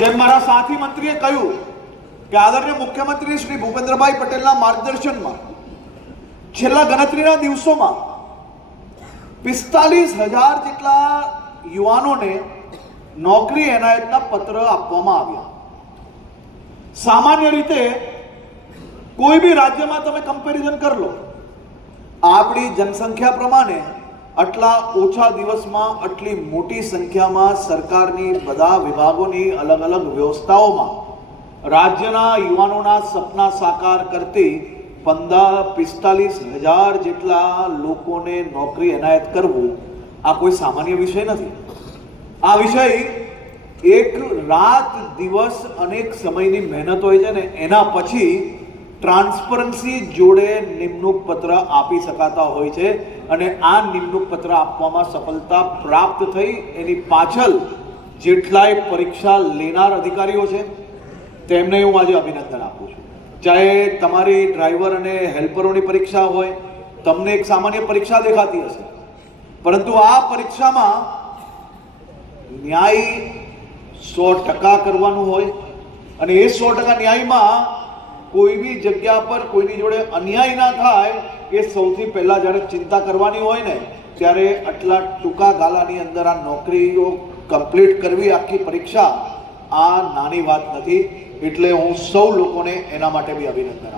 જેમ મારા સાથી મંત્રીએ કહ્યું કે આદરણીય મુખ્યમંત્રી શ્રી ભૂપેન્દ્રભાઈ પટેલના માર્ગદર્શનમાં છેલ્લા ગણતરીના દિવસોમાં 45,000 જેટલા યુવાનોને નોકરી એનાયતના પત્ર આપવામાં આવ્યા। સામાન્ય રીતે કોઈ બી રાજ્યમાં તમે કમ્પેરિઝન કરી લો, આપણી જનસંખ્યા પ્રમાણે આટલા ઓછા દિવસમાં આટલી મોટી સંખ્યામાં સરકારની બધા વિભાગોની અલગ અલગ વ્યવસ્થાઓમાં રાજ્યના યુવાનોના સપના સાકાર કરતી 45,000 જેટલા લોકોને નોકરી એનાયત કરવું આ કોઈ સામાન્ય વિષય નથી। આ વિષય એક રાત દિવસ અનેક સમયની મહેનત હોય છે ને એના પછી ટ્રાન્સપરન્સી જોડે નિમણૂક પત્ર આપી શકાતા હોય છે અને આ નિમણૂક પત્ર આપવામાં સફળતા પ્રાપ્ત થઈ એની પાછળ જેટલાય પરીક્ષા લેનાર અધિકારીઓ છે તેમને હું આજે અભિનંદન આપું છું। ચાહે તમારી ડ્રાઈવર અને હેલ્પરોની પરીક્ષા હોય, તમને એક સામાન્ય પરીક્ષા દેખાતી હશે, પરંતુ આ પરીક્ષામાં ન્યાય 100% કરવાનું હોય અને એ 100% ન્યાયમાં કોઈ બી જગ્યા પર કોઈની જોડે અન્યાય ના થાય એ સૌથી પહેલા જ્યારે ચિંતા કરવાની હોય ને ત્યારે આટલા ટૂંકા ગાળાની અંદર આ નોકરીઓ કમ્પ્લીટ કરવી, આખી પરીક્ષા આ નાની વાત નથી। એટલે હું સૌ લોકોને એના માટે બી અભિનંદન